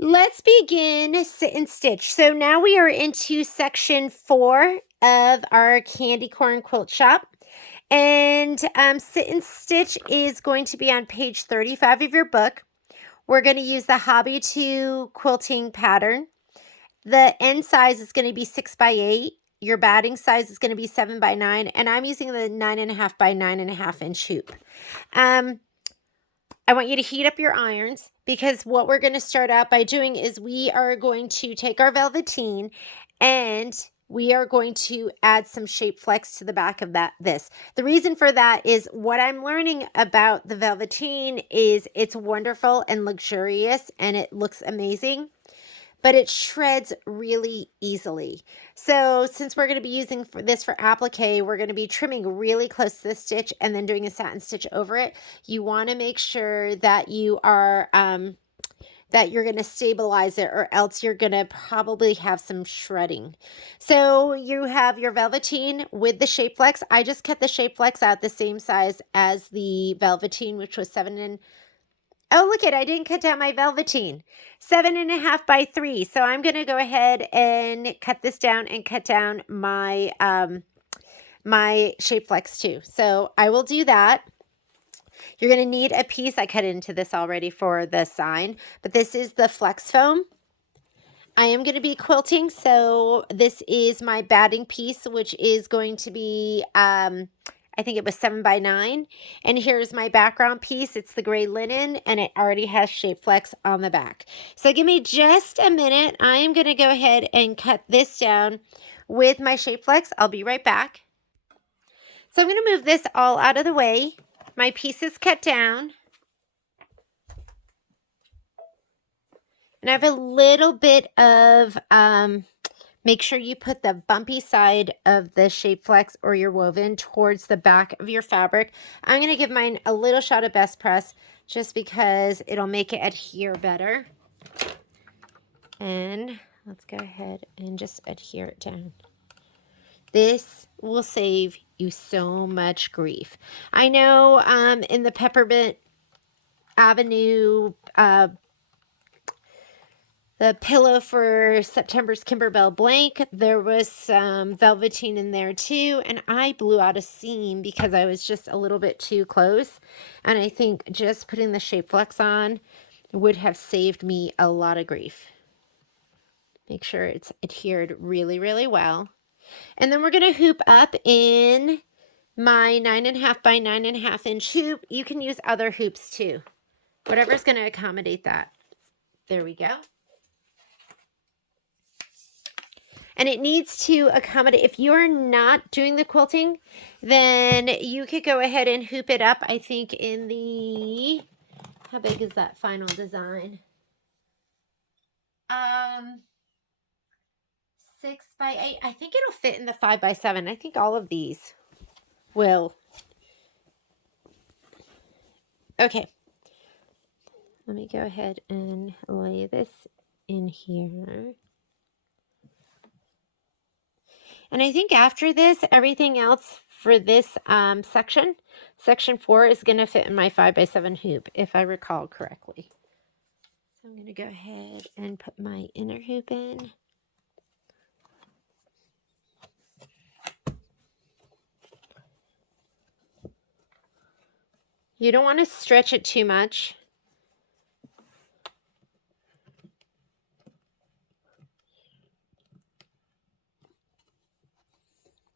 Let's begin sit and stitch. So now we are into section 4 of our candy corn quilt shop. And sit and stitch is going to be on page 35 of your book. We're going to use the Hobby 2 quilting pattern. The end size is going to be 6 by 8. Your batting size is going to be 7 by 9. And I'm using the 9.5 by 9.5 inch hoop. I want you to heat up your irons, because what we're going to start out by doing is we are going to take our Velveteen and we are going to add some shape flex to the back of this. The reason for that is what I'm learning about the Velveteen is it's wonderful and luxurious and it looks amazing, but it shreds really easily. So since we're going to be using this for applique, we're going to be trimming really close to the stitch and then doing a satin stitch over it. You want to make sure that you are that you're going to stabilize it, or else you're going to probably have some shredding. So you have your Velveteen with the shape flex. I just cut the shape flex out the same size as the Velveteen, which was 7 Oh, look I didn't cut down my Velveteen. 7.5 by 3. So I'm going to go ahead and cut this down and cut down my, my shape flex too. So I will do that. You're going to need a piece. I cut into this already for the sign, but this is the flex foam. I am going to be quilting, so this is my batting piece, which is going to be, I think it was 7 by 9. And here's my background piece. It's the gray linen, and it already has shape flex on the back. So give me just a minute. I am going to go ahead and cut this down with my shape flex. I'll be right back. So I'm going to move this all out of the way. My piece is cut down. And I have a little bit of, make sure you put the bumpy side of the shape flex or your woven towards the back of your fabric. I'm going to give mine a little shot of best press just because it'll make it adhere better. And let's go ahead and just adhere it down. This will save you so much grief. I know in the Peppermint Avenue the pillow for September's Kimberbell blank, there was some Velveteen in there too, and I blew out a seam because I was just a little bit too close. And I think just putting the shape flex on would have saved me a lot of grief. Make sure it's adhered really, really well. And then we're going to hoop up in my 9.5 by 9.5 inch hoop. You can use other hoops too, whatever's going to accommodate that. There we go. And it needs to accommodate, if you're not doing the quilting, then you could go ahead and hoop it up, I think, in the, how big is that final design? 6 by 8. I think it'll fit in the 5 by 7. I think all of these will. Okay. Let me go ahead and lay this in here. And I think after this, everything else for this section 4, is going to fit in my 5 by 7 hoop, if I recall correctly. So I'm going to go ahead and put my inner hoop in. You don't want to stretch it too much.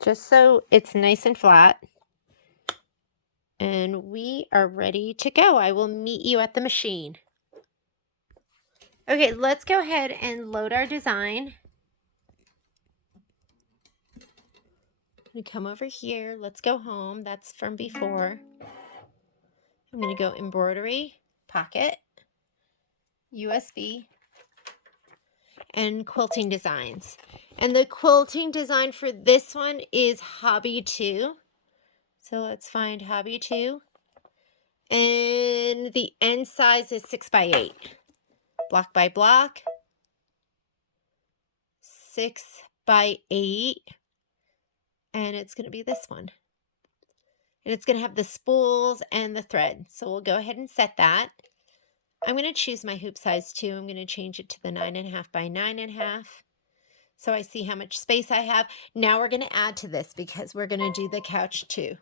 Just so it's nice and flat. And we are ready to go. I will meet you at the machine. Okay, let's go ahead and load our design. I'm going to come over here. Let's go home. That's from before. I'm going to go embroidery, pocket, USB, and quilting designs. And the quilting design for this one is Hobby 2. So let's find Hobby 2. And the end size is 6 by 8. Block by block. 6 by 8. And it's going to be this one. And it's going to have the spools and the thread. So we'll go ahead and set that. I'm going to choose my hoop size too. I'm going to change it to the 9.5 by 9.5. So I see how much space I have. Now we're going to add to this because we're going to do the couch too.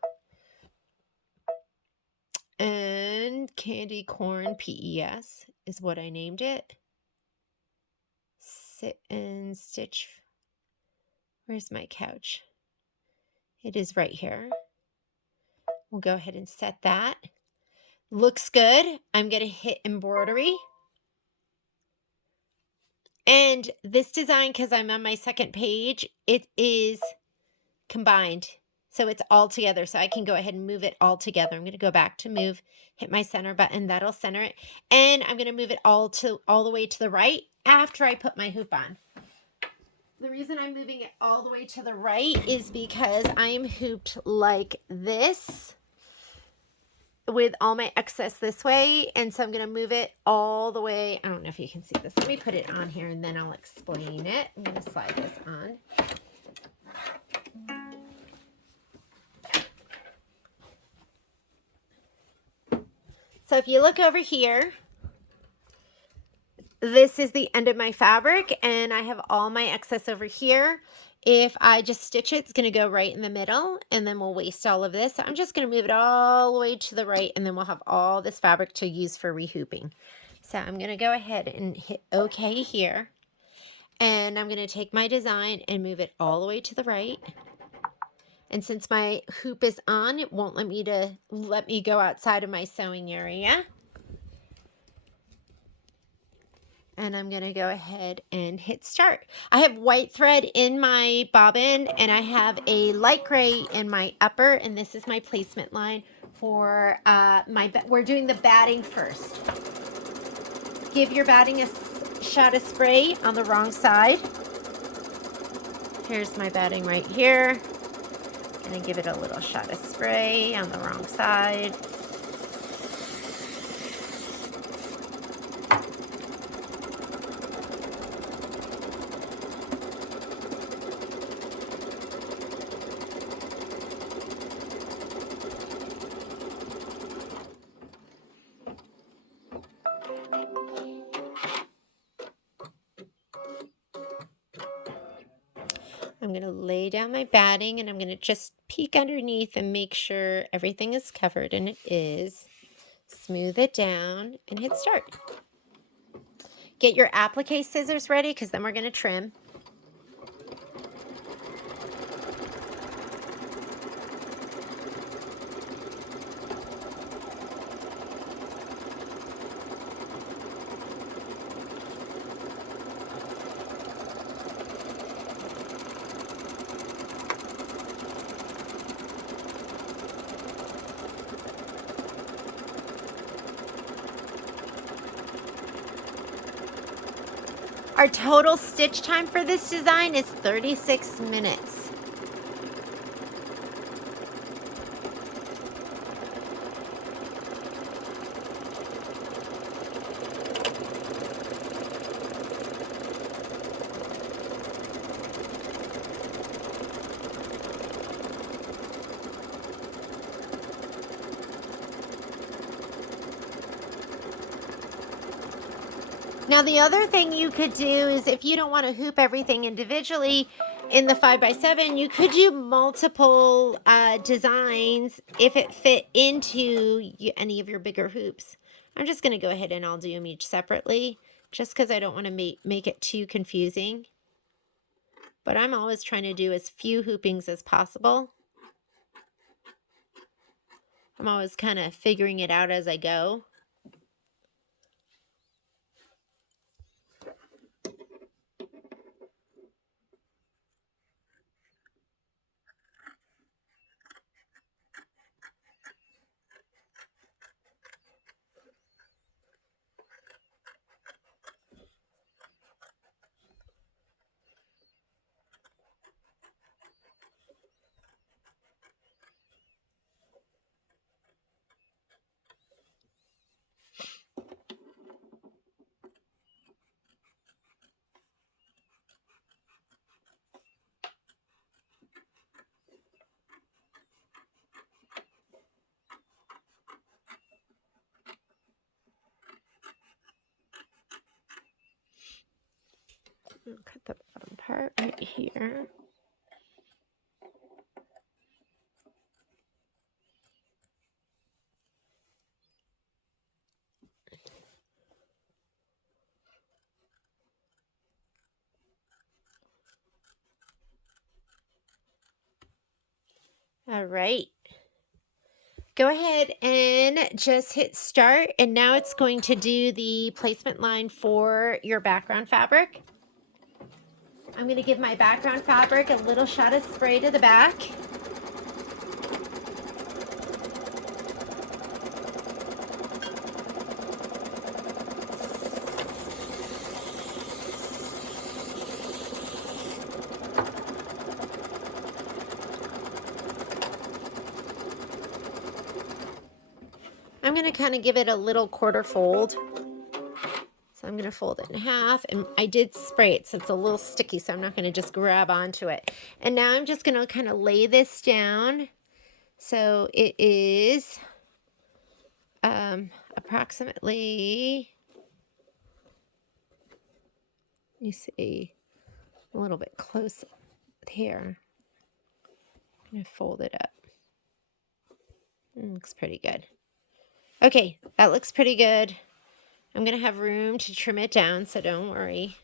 And candy corn PES is what I named it. Sit and stitch. Where's my couch? It is right here. We'll go ahead and set that. Looks good. I'm going to hit embroidery. And this design, because I'm on my second page, it is combined. So it's all together. So I can go ahead and move it all together. I'm going to go back to move, hit my center button. That'll center it. And I'm going to move it all the way to the right after I put my hoop on. The reason I'm moving it all the way to the right is because I am hooped like this with all my excess this way. And so I'm going to move it all the way. I don't know if you can see this. Let me put it on here and then I'll explain it. I'm going to slide this on. So if you look over here, this is the end of my fabric and I have all my excess over here. If I just stitch it, it's going to go right in the middle and then we'll waste all of this. So I'm just going to move it all the way to the right and then we'll have all this fabric to use for rehooping. So I'm going to go ahead and hit OK here. And I'm going to take my design and move it all the way to the right. And since my hoop is on, it won't let me go outside of my sewing area. And I'm going to go ahead and hit start. I have white thread in my bobbin and I have a light gray in my upper, and this is my placement line for we're doing the batting first. Give your batting a shot of spray on the wrong side. Here's my batting right here. Gonna give it a little shot of spray on the wrong side. I'm going to lay down my batting and I'm going to just peek underneath and make sure everything is covered, and it is. Smooth it down and hit start. Get your applique scissors ready because then we're going to trim. Our total stitch time for this design is 36 minutes. Now the other thing you could do is, if you don't want to hoop everything individually in the 5x7, you could do multiple designs if it fit into any of your bigger hoops. I'm just going to go ahead and I'll do them each separately just because I don't want to make it too confusing. But I'm always trying to do as few hoopings as possible. I'm always kind of figuring it out as I go. I'll cut the bottom part right here. All right. Go ahead and just hit start, and now it's going to do the placement line for your background fabric. I'm going to give my background fabric a little shot of spray to the back. I'm going to kind of give it a little quarter fold. So I'm going to fold it in half, and I did spray it, so it's a little sticky, so I'm not going to just grab onto it. And now I'm just going to kind of lay this down. So it is approximately, you see, a little bit close here. I'm going to fold it up. Looks pretty good. Okay, that looks pretty good. I'm going to have room to trim it down, so don't worry.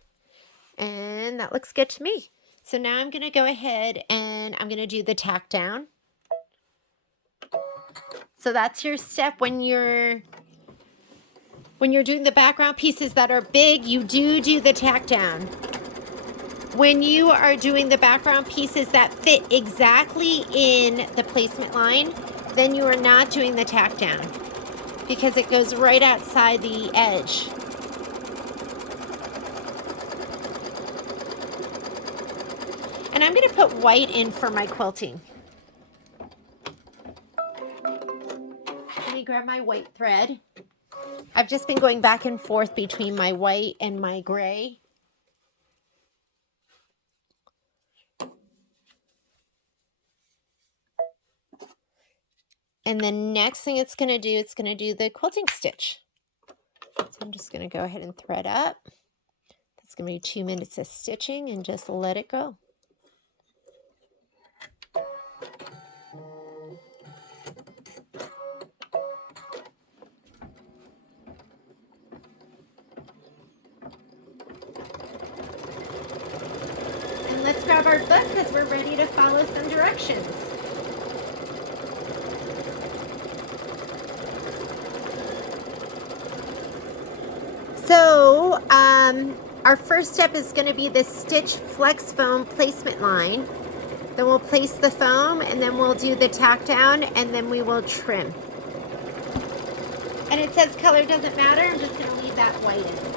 And that looks good to me. So now I'm going to go ahead and I'm going to do the tack down. So that's your step when you're doing the background pieces that are big, you do the tack down. When you are doing the background pieces that fit exactly in the placement line, then you are not doing the tack down because it goes right outside the edge. And I'm going to put white in for my quilting. Let me grab my white thread. I've just been going back and forth between my white and my gray. And the next thing it's going to do the quilting stitch. So I'm just going to go ahead and thread up. That's going to be 2 minutes of stitching and just let it go. And let's grab our book because we're ready to follow some directions. So our first step is going to be the Stitch Flex Foam placement line. Then we'll place the foam, and then we'll do the tack down, and then we will trim. And it says color doesn't matter. I'm just going to leave that white in.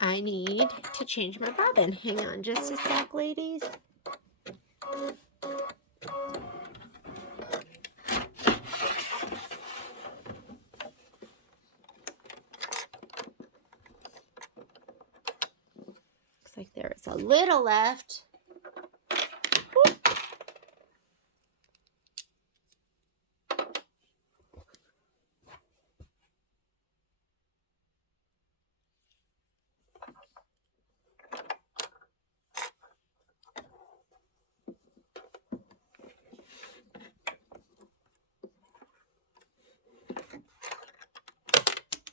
I need to change my bobbin. Hang on just a sec, ladies. Looks like there is a little left.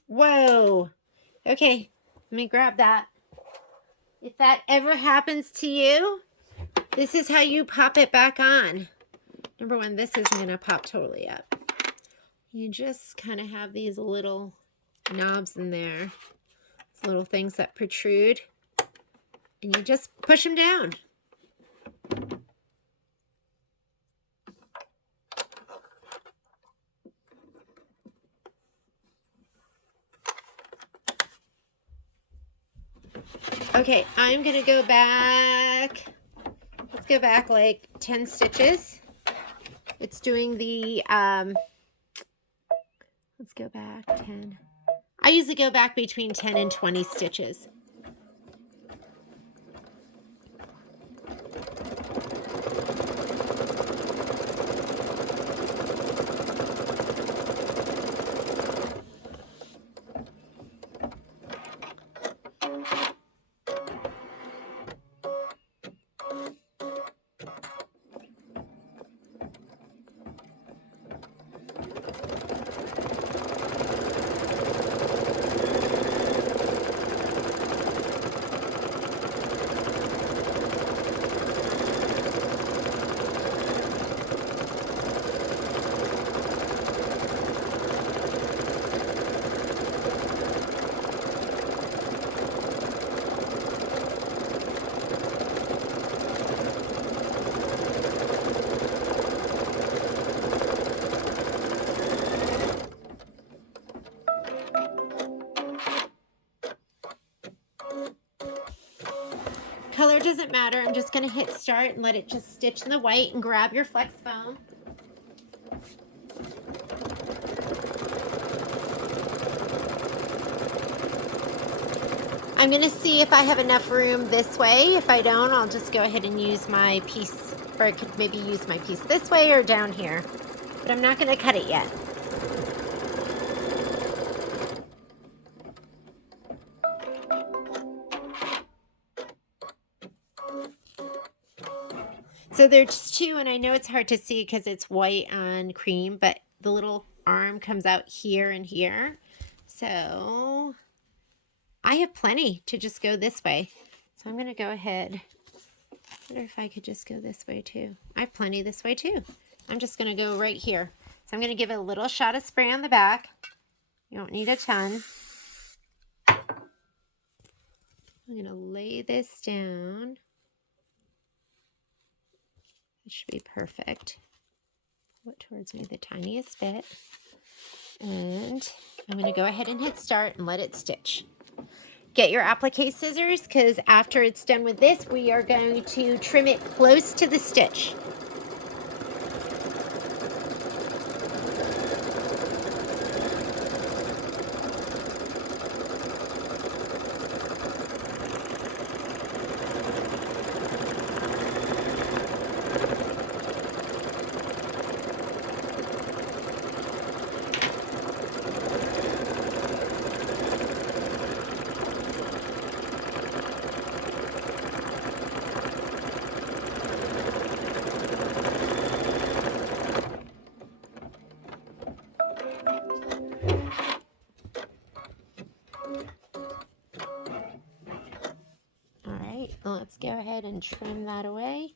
Whoa. Okay, let me grab that. If that ever happens to you, this is how you pop it back on. Number one, this isn't going to pop totally up. You just kind of have these little knobs in there. These little things that protrude. And you just push them down. Okay, I'm going to go back. Let's go back like 10 stitches. It's doing the, let's go back 10. I usually go back between 10 and 20 stitches. Color doesn't matter. I'm just going to hit start and let it just stitch in the white and grab your flex foam. I'm going to see if I have enough room this way. If I don't, I'll just go ahead and use my piece, or I could maybe use my piece this way or down here. But I'm not going to cut it yet. So there's two, and I know it's hard to see because it's white on cream, but the little arm comes out here and here. So I have plenty to just go this way. So I'm going to go ahead. I wonder if I could just go this way too. I have plenty this way too. I'm just going to go right here. So I'm going to give it a little shot of spray on the back. You don't need a ton. I'm going to lay this down. It should be perfect. Pull it towards me the tiniest bit. And I'm going to go ahead and hit start and let it stitch. Get your applique scissors, because after it's done with this, we are going to trim it close to the stitch. Let's go ahead and trim that away.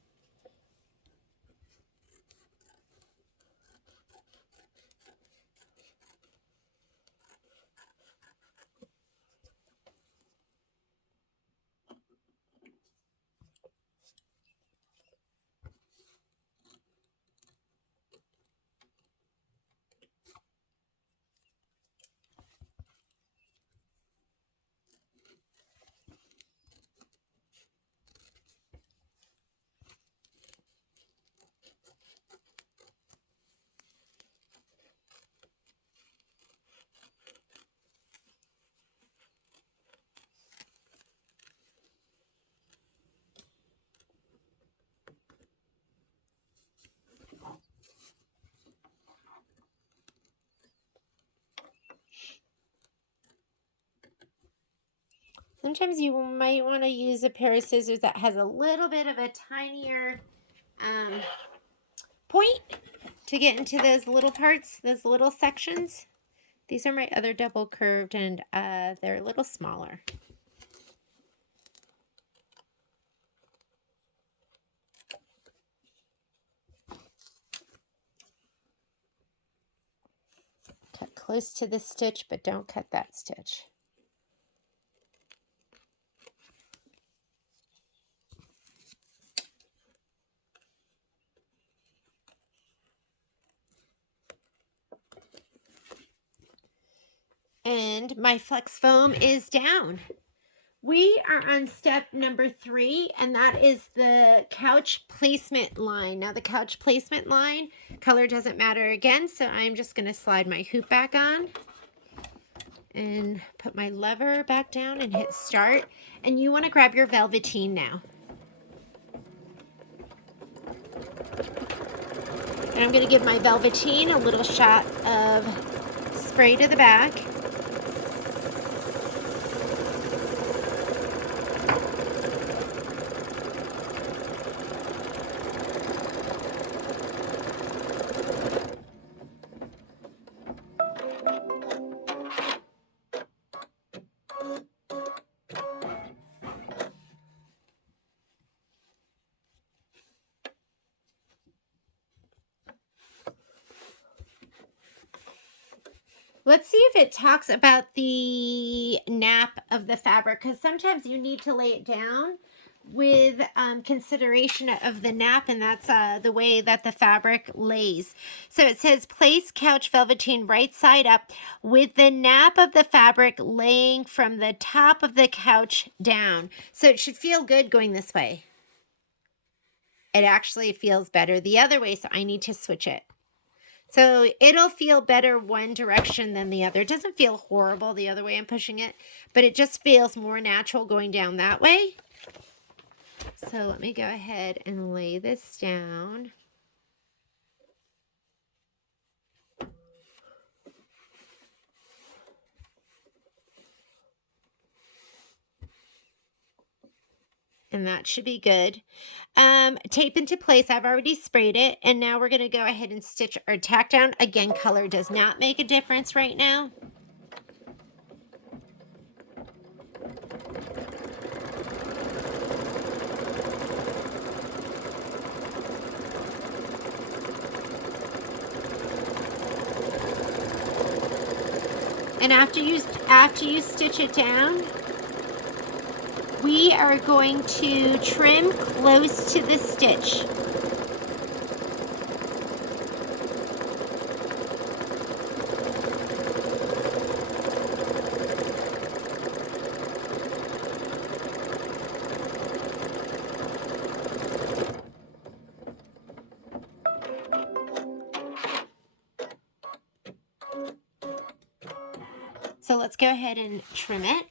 Sometimes you might want to use a pair of scissors that has a little bit of a tinier point to get into those little parts, those little sections. These are my other double curved, and they're a little smaller. Cut close to the stitch, but don't cut that stitch. And my flex foam is down. We are on step number 3, and that is the couch placement line. Now the couch placement line, color doesn't matter again, so I'm just going to slide my hoop back on and put my lever back down and hit start. And you want to grab your Velveteen now. And I'm going to give my Velveteen a little shot of spray to the back. Let's see if it talks about the nap of the fabric, because sometimes you need to lay it down with consideration of the nap, and that's the way that the fabric lays. So it says place couch velveteen right side up with the nap of the fabric laying from the top of the couch down. So it should feel good going this way. It actually feels better the other way, so I need to switch it. So it'll feel better one direction than the other. It doesn't feel horrible the other way I'm pushing it, but it just feels more natural going down that way. So let me go ahead and lay this down. And that should be good. Tape into place. I've already sprayed it. And now we're going to go ahead and stitch our tack down. Again, color does not make a difference right now. And after you stitch it down, we are going to trim close to the stitch. So let's go ahead and trim it.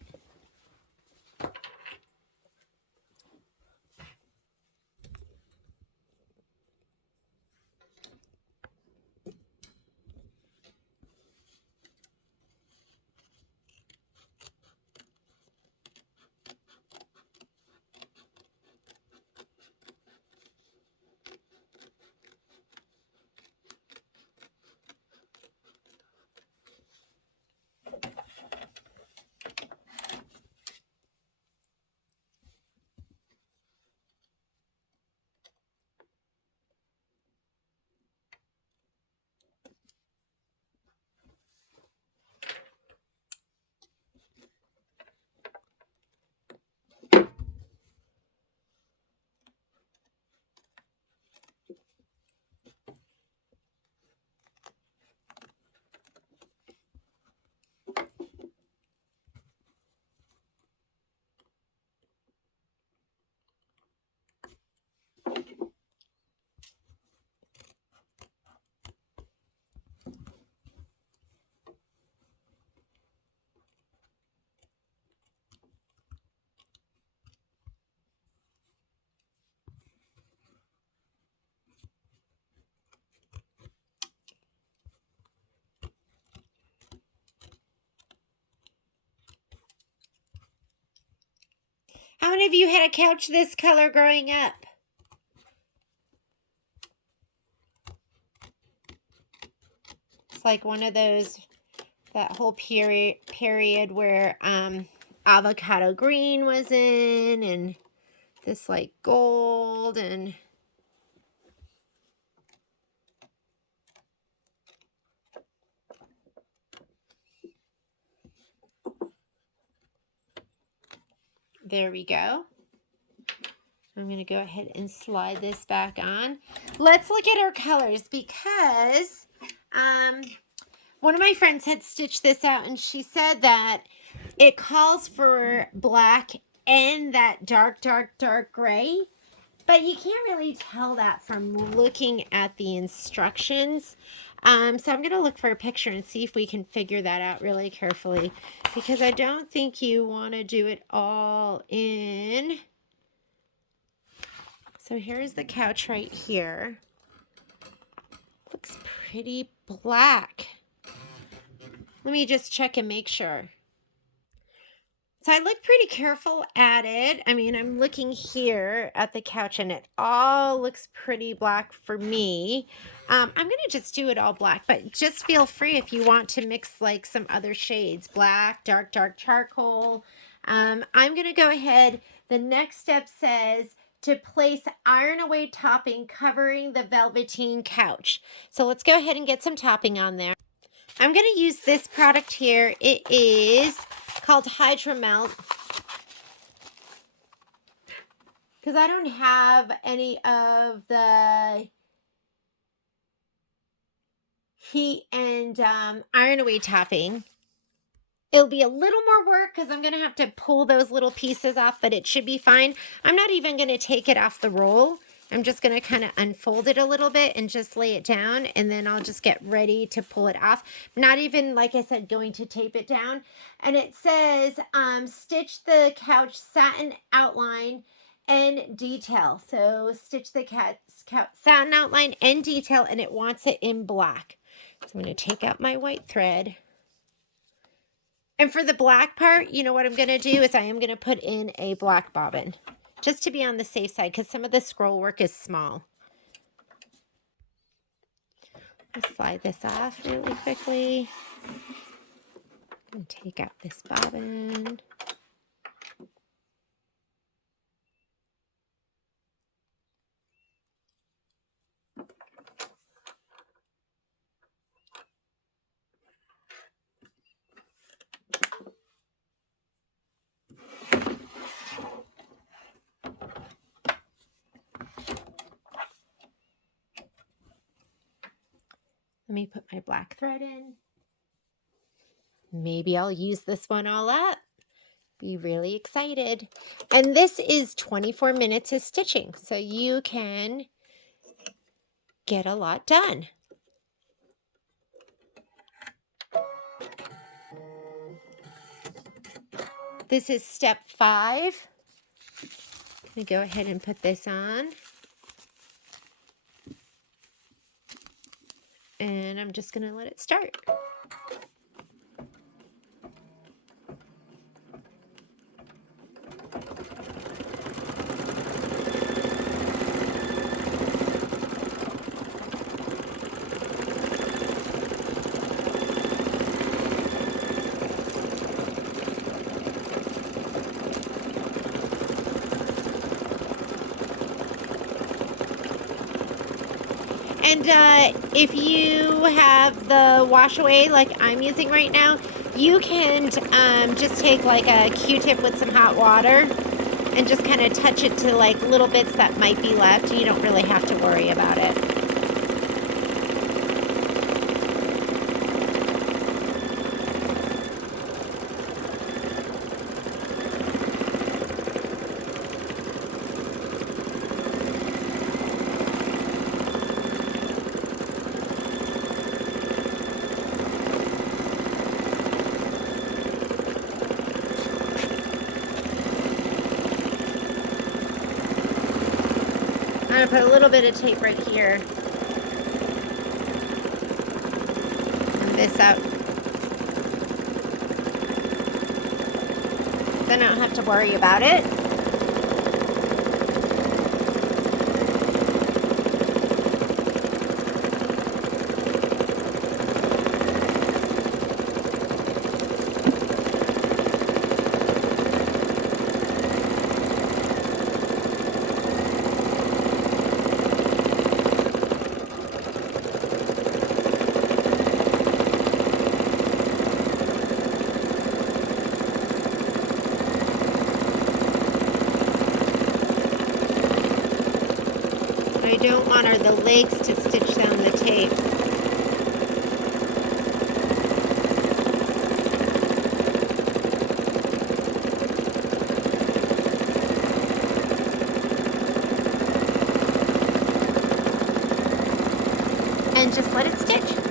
of you had a couch this color growing up? It's like one of those, that whole period where avocado green was in, and this like gold, and there we go. I'm going to go ahead and slide this back on. Let's look at our colors, because one of my friends had stitched this out, and she said that it calls for black and that dark, dark, dark gray. But you can't really tell that from looking at the instructions. So I'm going to look for a picture and see if we can figure that out really carefully, because I don't think you want to do it all in. So here's the couch right here. Looks pretty black. Let me just check and make sure. So I look pretty careful at it. I mean, I'm looking here at the couch and it all looks pretty black for me. I'm going to just do it all black, but just feel free if you want to mix like some other shades, black, dark, dark charcoal. I'm going to go ahead. The next step says to place iron away topping covering the velveteen couch. So let's go ahead and get some topping on there. I'm going to use this product here. It is called Hydro Melt, because I don't have any of the heat and iron away topping. It'll be a little more work because I'm going to have to pull those little pieces off, but it should be fine. I'm not even going to take it off the roll. I'm just going to kind of unfold it a little bit and just lay it down, and then I'll just get ready to pull it off. I'm not even, like I said, going to tape it down. And it says, stitch the couch satin outline and detail. So stitch the couch satin outline and detail, and it wants it in black. So I'm going to take out my white thread. And for the black part, you know what I'm going to do is I am going to put in a black bobbin, just to be on the safe side, because some of the scroll work is small. Let's slide this off really quickly. And take out this bobbin. Let me put my black thread in. Maybe I'll use this one all up. Be really excited. And this is 24 minutes of stitching, so you can get a lot done. This is step 5. I'm going to go ahead and put this on. And I'm just going to let it start. And if you have the wash away like I'm using right now, you can just take like a Q-tip with some hot water and just kind of touch it to like little bits that might be left. You don't really have to worry about it. I'm going to put a little bit of tape right here. And this up. Then I don't have to worry about it. don't want are the legs to stitch down the tape. And just let it stitch.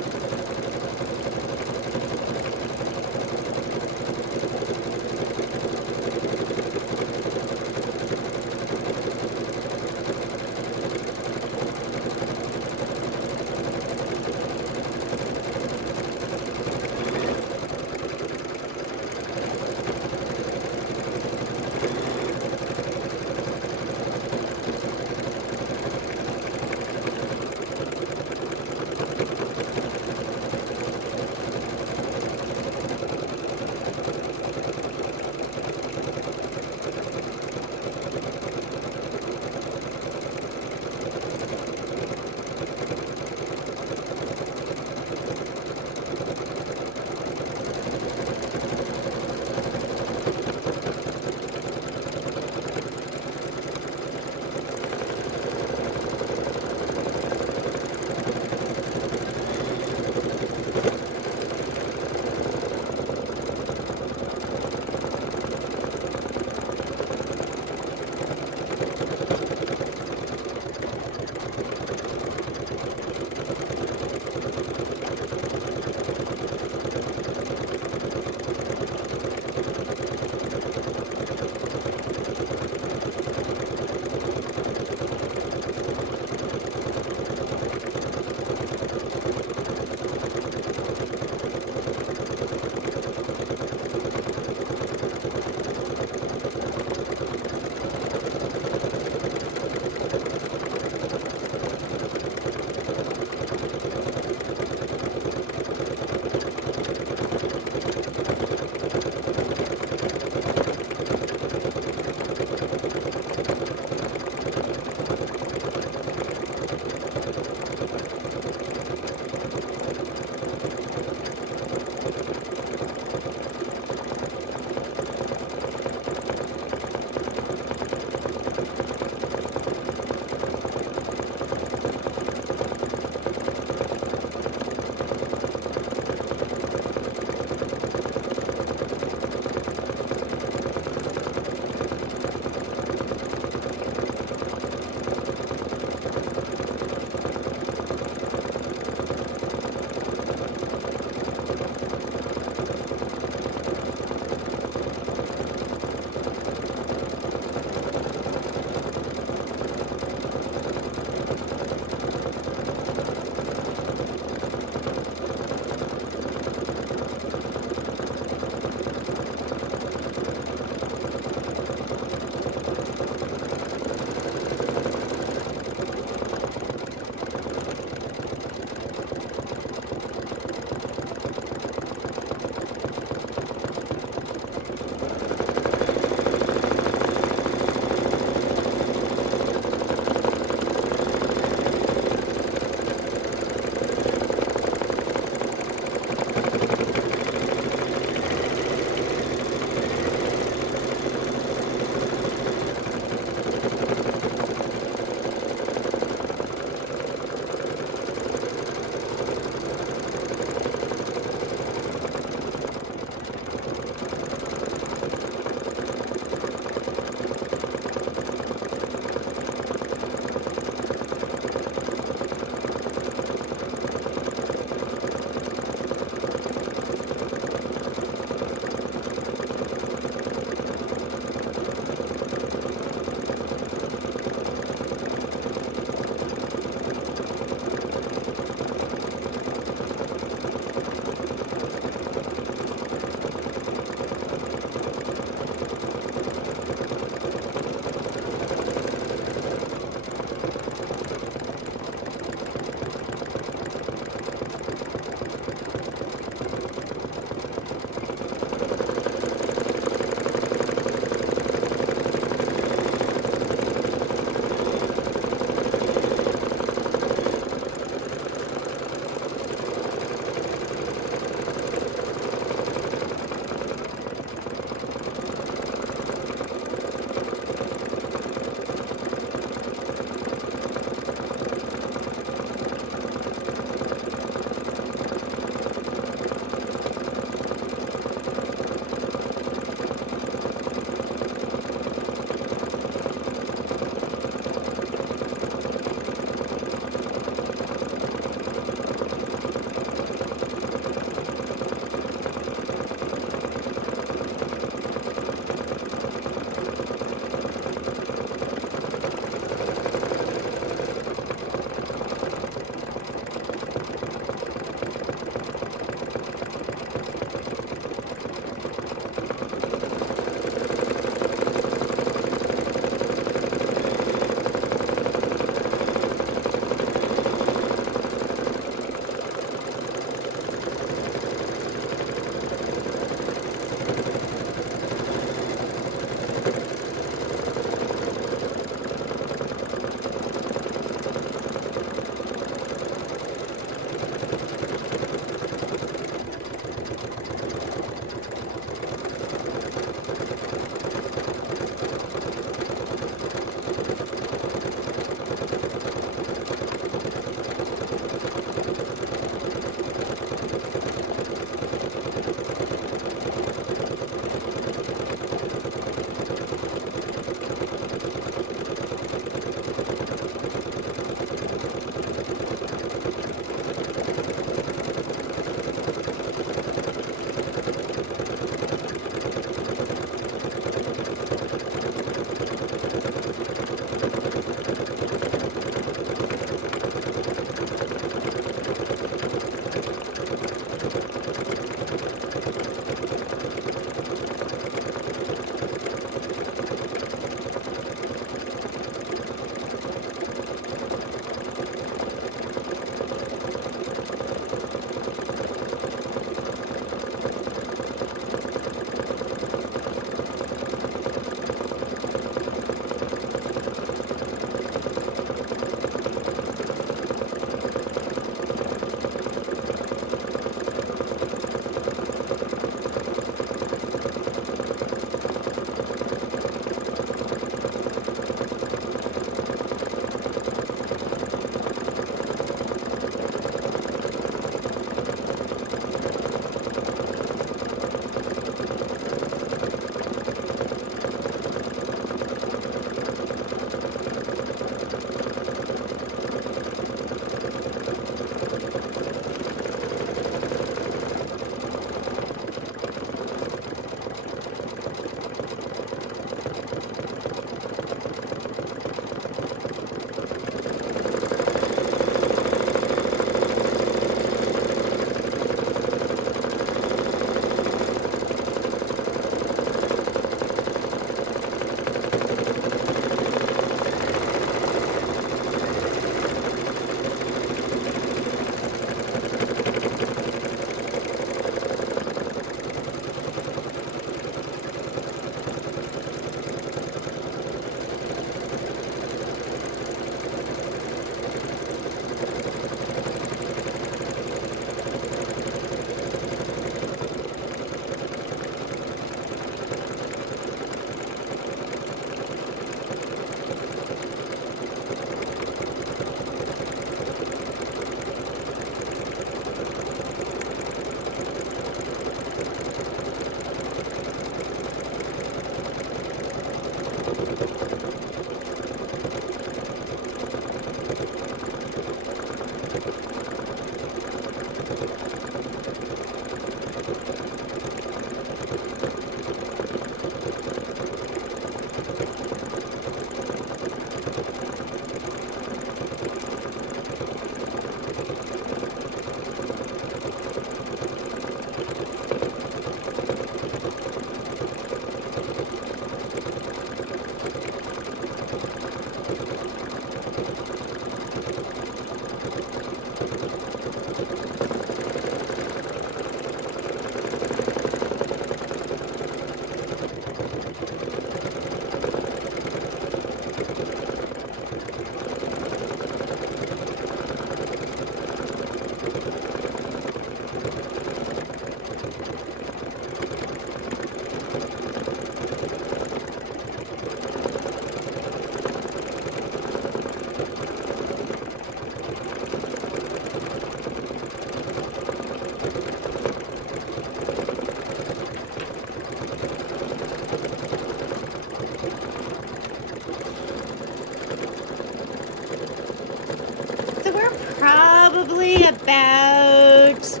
about,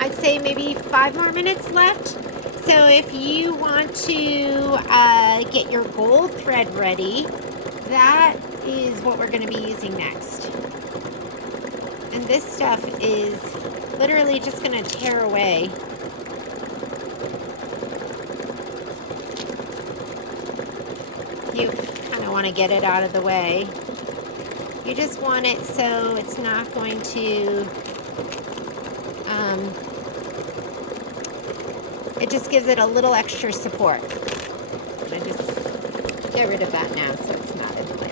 I'd say maybe 5 more minutes left. So if you want to get your gold thread ready, that is what we're going to be using next. And this stuff is literally just going to tear away. You kind of want to get it out of the way. You just want it so it's not going to, it just gives it a little extra support. I'm going to just get rid of that now so it's not in the way.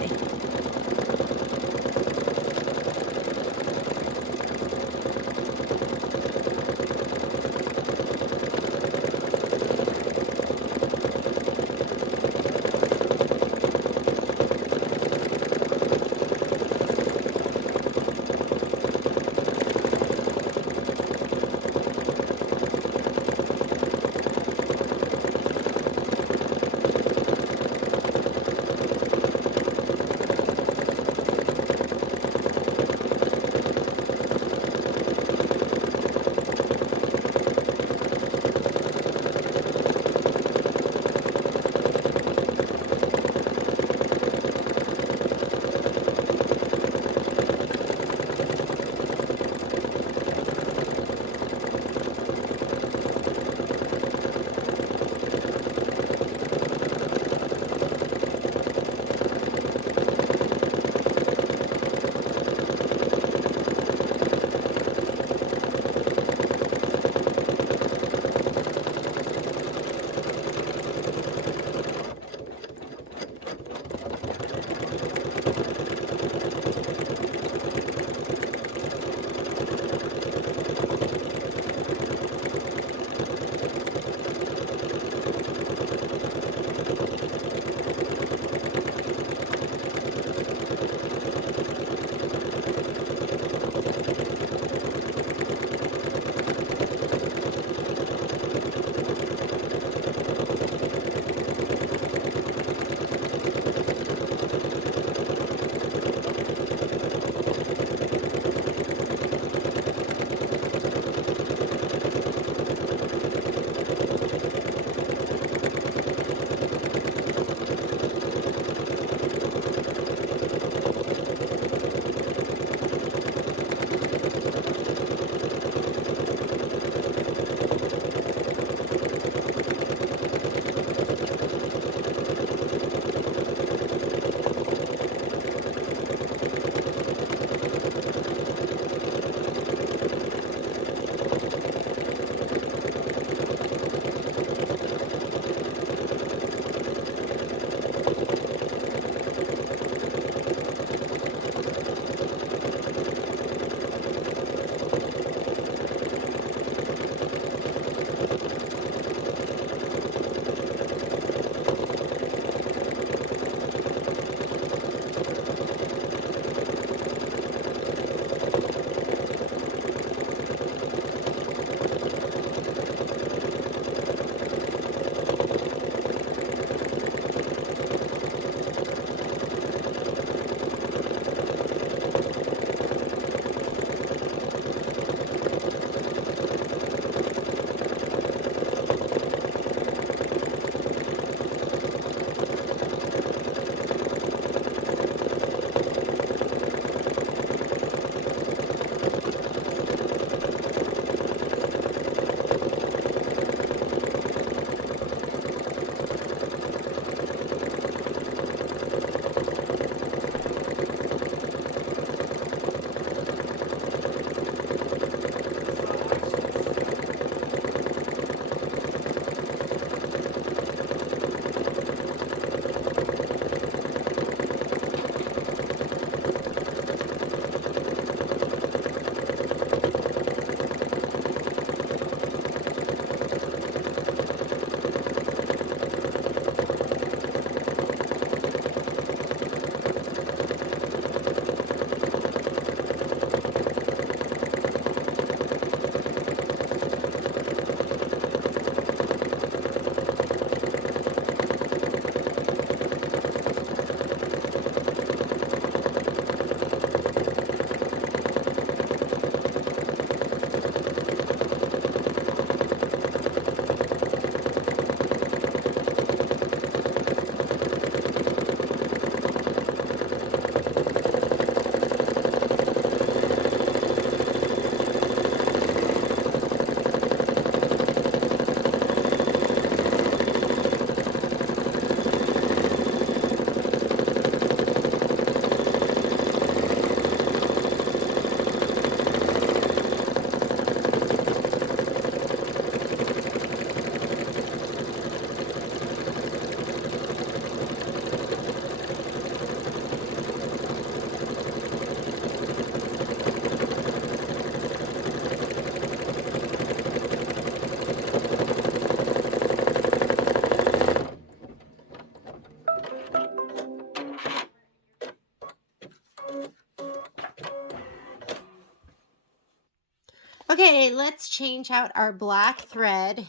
Okay, let's change out our black thread.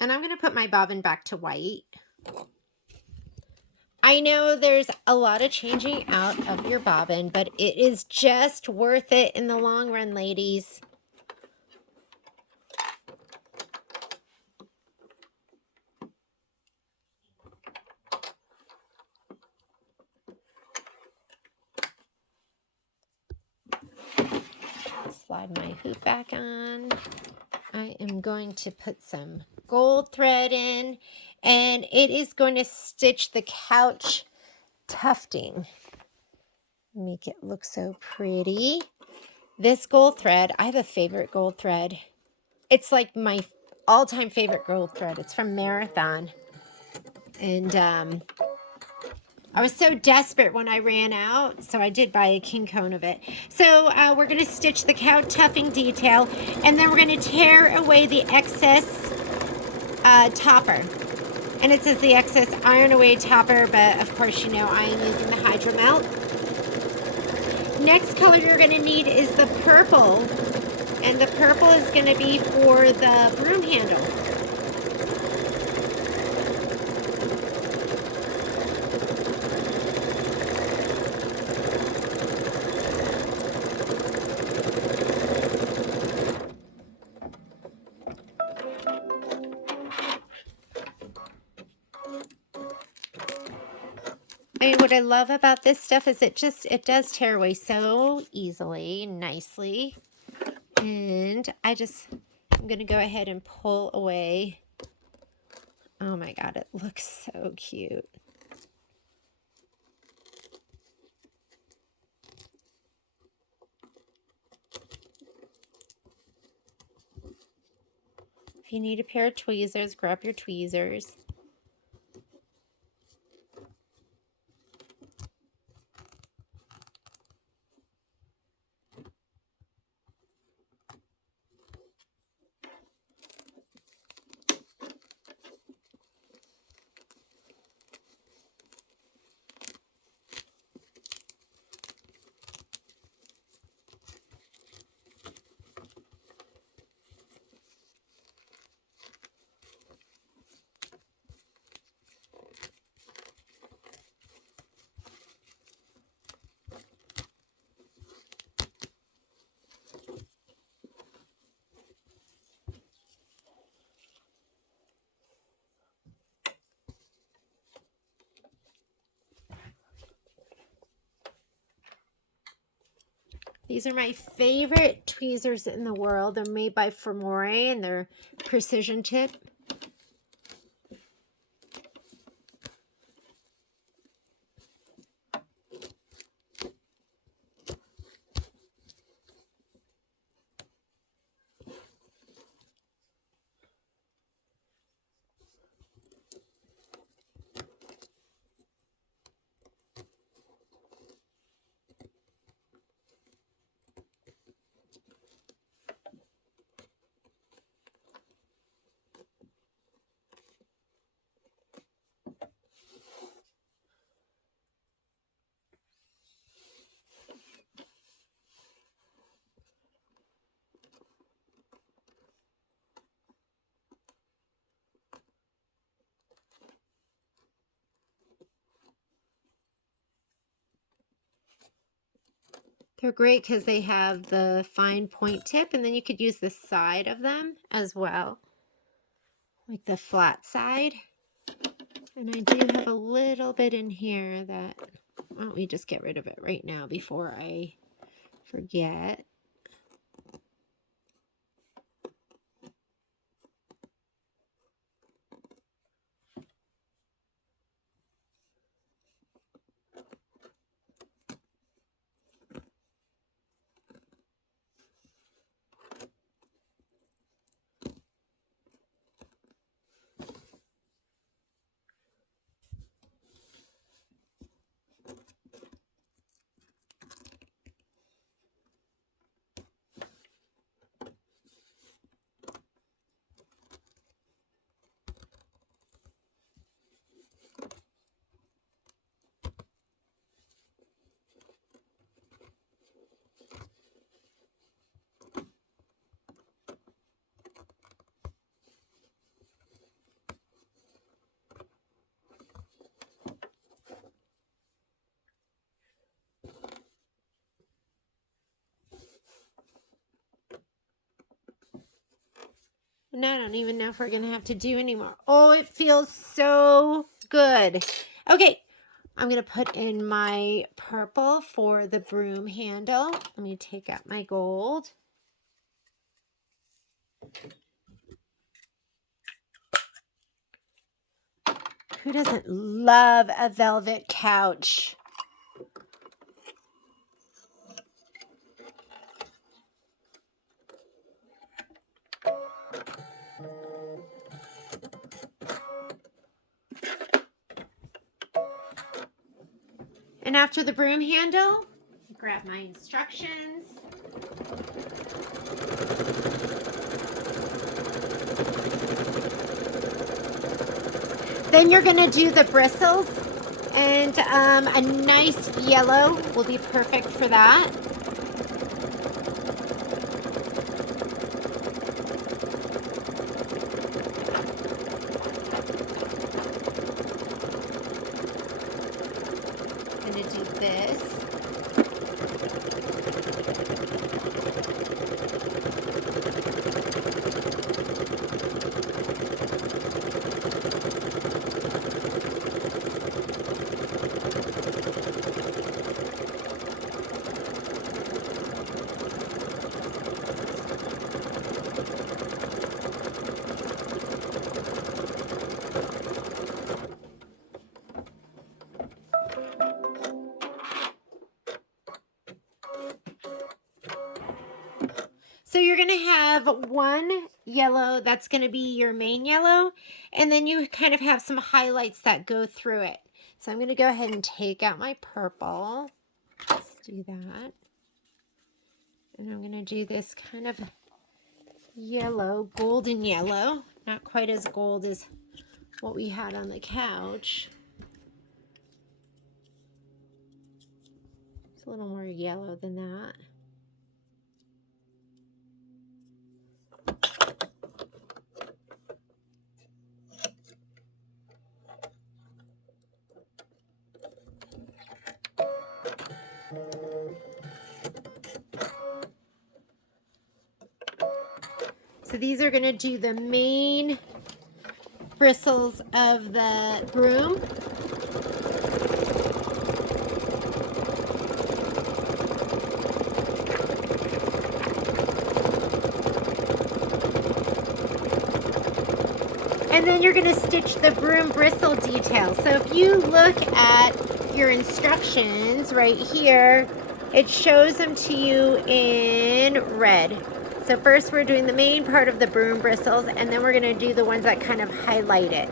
And I'm going to put my bobbin back to white. I know there's a lot of changing out of your bobbin, but it is just worth it in the long run, ladies. Slide my hoop back on. I am going to put some gold thread in, and it is going to stitch the couch tufting. Make it look so pretty. This gold thread, I have a favorite gold thread. It's like my all-time favorite gold thread. It's from Marathon. And I was so desperate when I ran out, so I did buy a king cone of it. So we're going to stitch the cow tuffing detail, and then we're going to tear away the excess topper. And it says the excess iron away topper, but of course you know I am using the Hydro Melt. Next color you're going to need is the purple, and the purple is going to be for the broom handle. I mean, what I love about this stuff is it does tear away so easily, nicely. And I'm going to go ahead and pull away. Oh my God, it looks so cute. If you need a pair of tweezers, grab your tweezers. These are my favorite tweezers in the world. They're made by Fermore and they're precision tip. They're great because they have the fine point tip, and then you could use the side of them as well, like the flat side. And I do have a little bit in here that, why don't we just get rid of it right now before I forget. And I don't even know if we're gonna have to do anymore. Oh, it feels so good. Okay, I'm gonna put in my purple for the broom handle. Let me take out my gold. Who doesn't love a velvet couch? And after the broom handle, grab my instructions. Then you're going to do the bristles, and a nice yellow will be perfect for that. I'm going to do this. So you're going to have one yellow that's going to be your main yellow, and then you kind of have some highlights that go through it. So I'm going to go ahead and take out my purple. Let's do that. And I'm going to do this kind of yellow, golden yellow. Not quite as gold as what we had on the couch. It's a little more yellow than that. So these are going to do the main bristles of the broom. And then you're going to stitch the broom bristle detail. So if you look at your instructions right here, it shows them to you in red. So first we're doing the main part of the broom bristles, and then we're going to do the ones that kind of highlight it.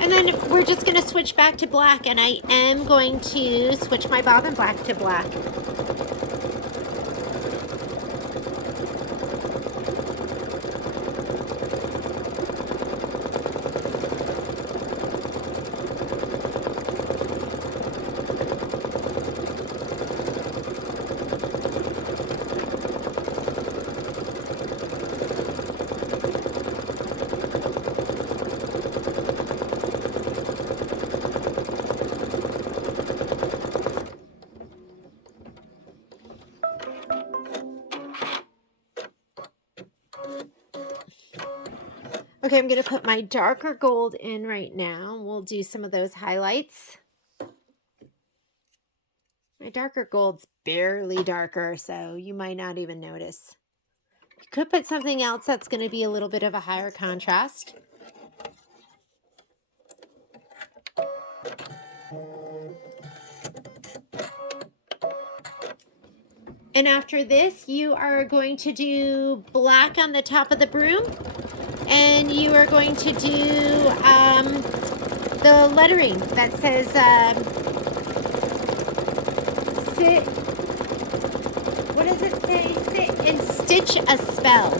And then we're just going to switch back to black, and I am going to switch my bobbin back to black. Okay, I'm going to put my darker gold in right now. We'll do some of those highlights. My darker gold's barely darker, so you might not even notice. You could put something else that's going to be a little bit of a higher contrast. And after this, you are going to do black on the top of the broom. And you are going to do the lettering that says sit, what does it say? Sit and stitch a spell.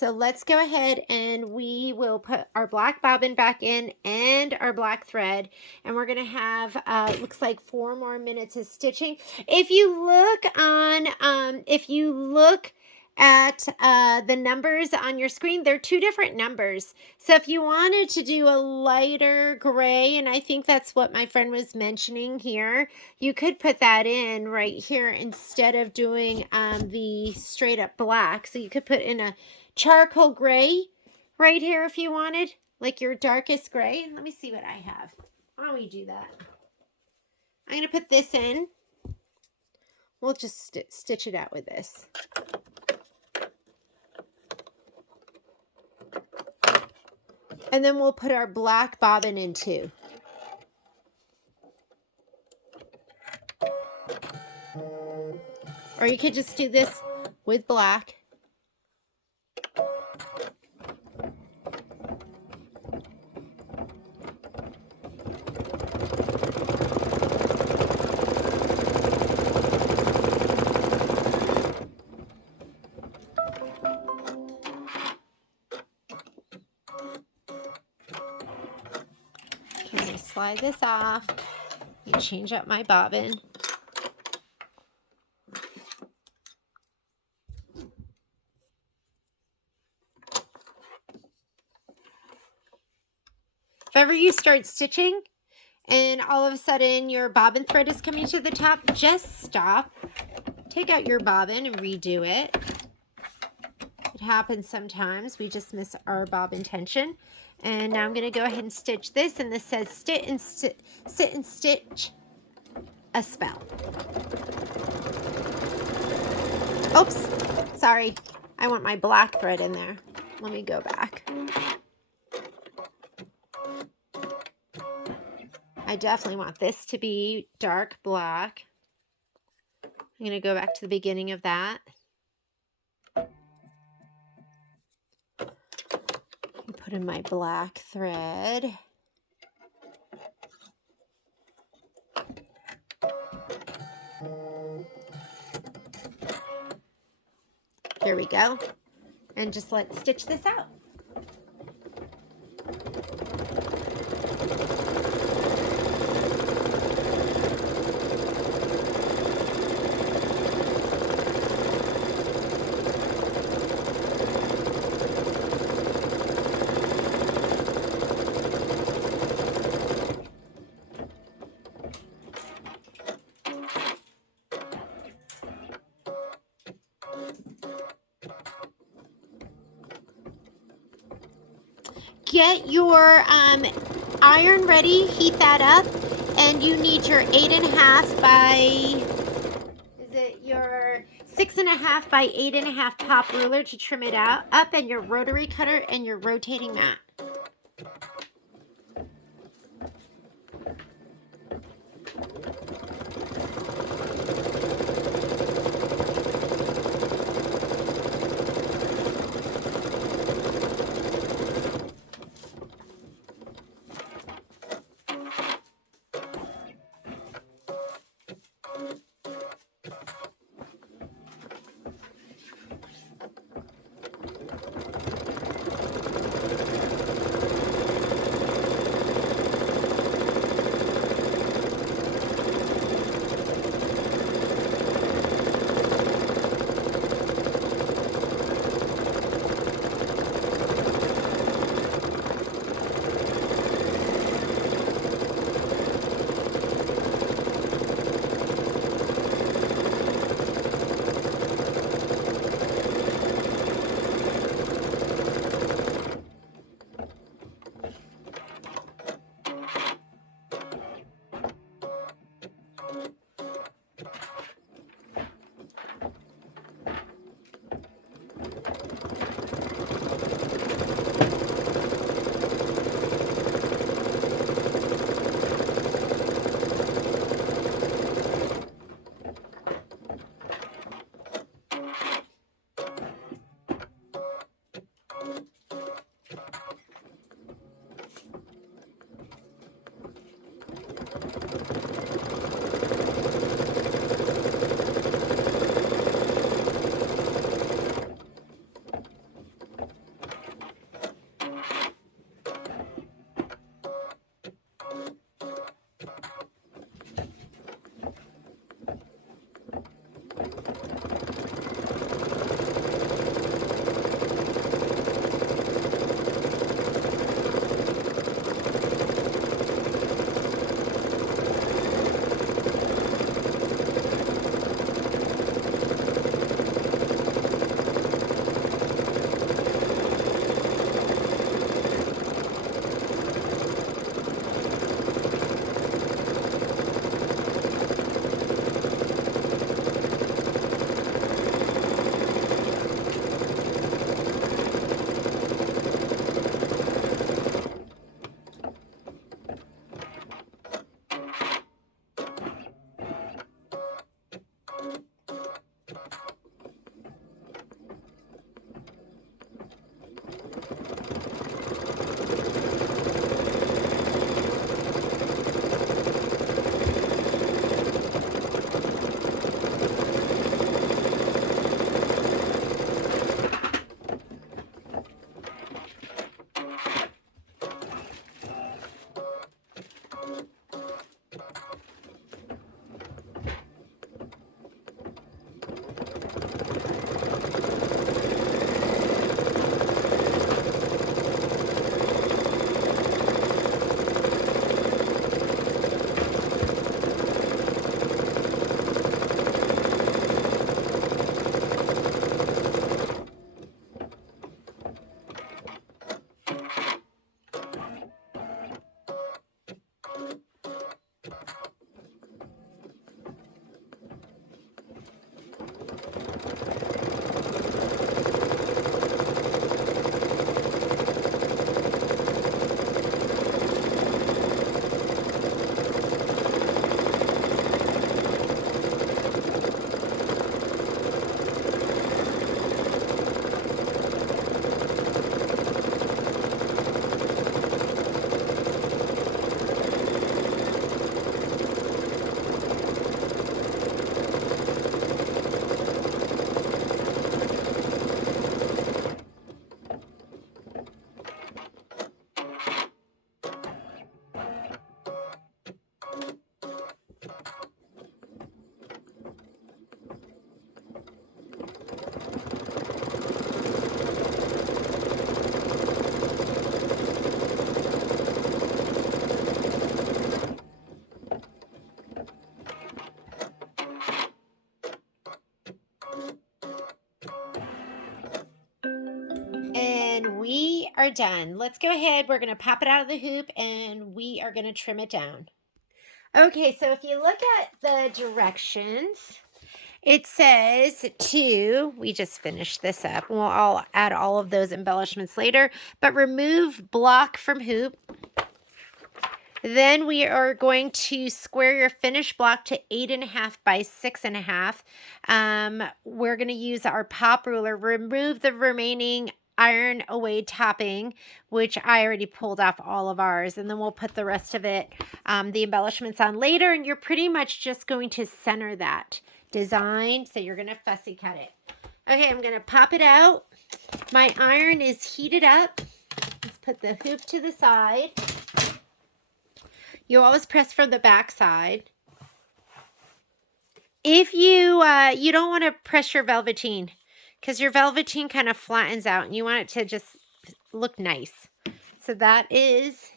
So let's go ahead and we will put our black bobbin back in and our black thread. And we're going to have, looks like 4 more minutes of stitching. If you look at the numbers on your screen, they're 2 different numbers. So if you wanted to do a lighter gray, and I think that's what my friend was mentioning here, you could put that in right here instead of doing the straight up black. So you could put in a charcoal gray right here if you wanted, like your darkest gray. Let me see what I have. Why don't we do that? I'm going to put this in. We'll just stitch it out with this. And then we'll put our black bobbin in too. Or you could just do this with black. Slide this off. You change up my bobbin. If ever you start stitching and all of a sudden your bobbin thread is coming to the top, just stop. Take out your bobbin and redo it. It happens sometimes. We just miss our bobbin tension. And now I'm going to go ahead and stitch this, and this says sit and stitch a spell. Oops, sorry. I want my black thread in there. Let me go back. I definitely want this to be dark black. I'm going to go back to the beginning of that. Put in my black thread. Here we go. And just let's stitch this out. Get your iron ready, heat that up, and you need your 8.5 by, is it your 6.5 by 8.5 pop ruler to trim it out up, and your rotary cutter and your rotating mat. are done. Let's go ahead. We're going to pop it out of the hoop and we are going to trim it down. Okay, so if you look at the directions, it says we just finished this up. I'll add all of those embellishments later, but remove block from hoop. Then we are going to square your finished block to 8.5 by 6.5. We're going to use our pop ruler, remove the remaining iron away topping, which I already pulled off all of ours, and then we'll put the rest of it, the embellishments on later, and you're pretty much just going to center that design. So you're going to fussy cut it. Okay, I'm going to pop it out. My iron is heated up. Let's put the hoop to the side. You always press from the back side. If you you don't want to press your velveteen, because your velveteen kind of flattens out and you want it to just look nice. So that is,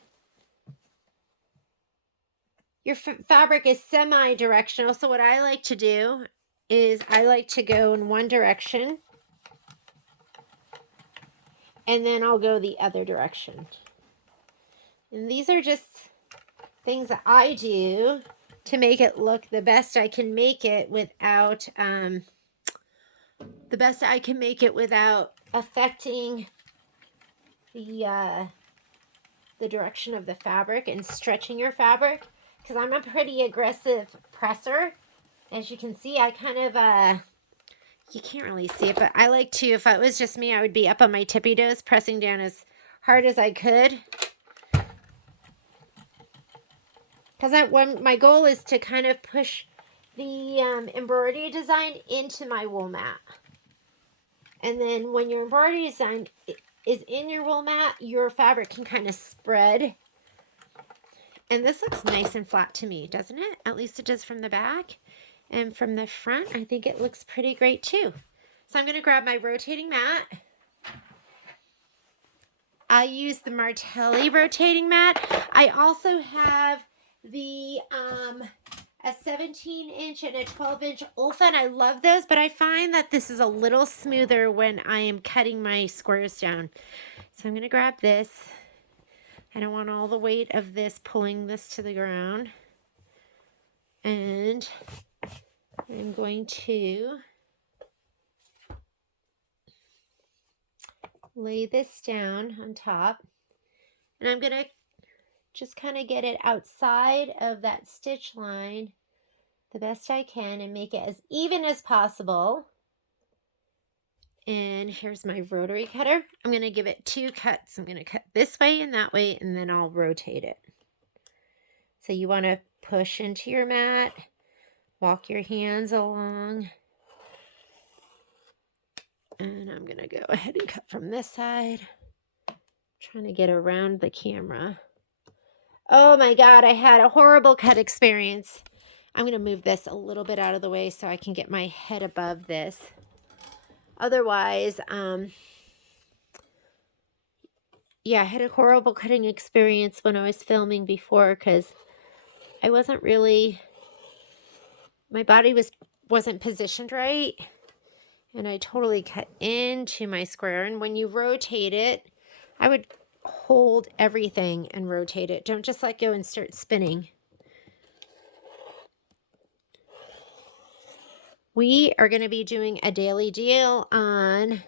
your fabric is semi-directional. So what I like to do is I like to go in one direction and then I'll go the other direction. And these are just things that I do to make it look the best I can make it without affecting the direction of the fabric and stretching your fabric, because I'm a pretty aggressive presser. As you can see, I kind of you can't really see it, but I like to, if it was just me, I would be up on my tippy toes pressing down as hard as I could. Because my goal is to kind of push the embroidery design into my wool mat. And then when your embroidery design is in your wool mat, your fabric can kind of spread. And this looks nice and flat to me, doesn't it? At least it does from the back. And from the front, I think it looks pretty great too. So I'm going to grab my rotating mat. I use the Martelli rotating mat. I also have the a 17-inch and a 12-inch Olfa. I love those, but I find that this is a little smoother when I am cutting my squares down. So I'm going to grab this. I don't want all the weight of this pulling this to the ground. And I'm going to lay this down on top. And I'm going to just kind of get it outside of that stitch line the best I can and make it as even as possible. And here's my rotary cutter. I'm going to give it 2 cuts. I'm going to cut this way and that way, and then I'll rotate it. So you want to push into your mat, walk your hands along. And I'm going to go ahead and cut from this side. Trying to get around the camera. Oh my God, I had a horrible cut experience. I'm going to move this a little bit out of the way so I can get my head above this. Otherwise, yeah, I had a horrible cutting experience when I was filming before because I wasn't really, my body wasn't positioned right. And I totally cut into my square. And when you rotate it, I would hold everything and rotate it. Don't just let go and start spinning. We are going to be doing a daily deal on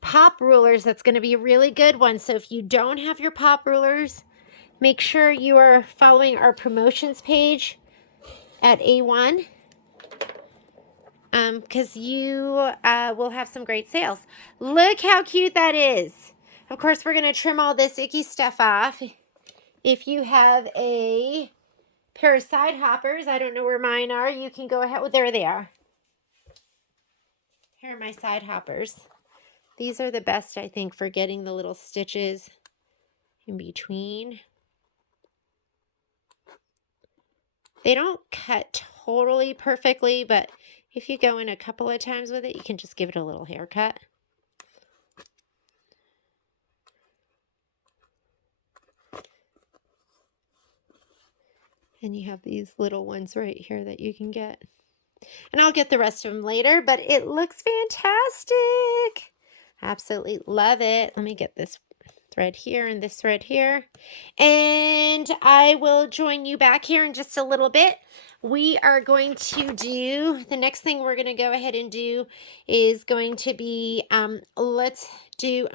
pop rulers. That's going to be a really good one. So if you don't have your pop rulers, make sure you are following our promotions page at A1. Because you will have some great sales. Look how cute that is. Of course, we're going to trim all this icky stuff off. If you have a pair of side hoppers, I don't know where mine are, you can go ahead. Well, there they are. Here are my side hoppers. These are the best, I think, for getting the little stitches in between. They don't cut totally perfectly, but if you go in a couple of times with it, you can just give it a little haircut. And you have these little ones right here that you can get. And I'll get the rest of them later, but it looks fantastic. Absolutely love it. Let me get this thread here and this thread here. And I will join you back here in just a little bit. We are going to do, the next thing we're going to go ahead and do is going to be, I'm going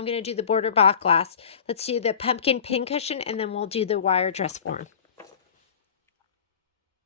to do the border back last. Let's do the pumpkin pincushion, and then we'll do the wire dress form.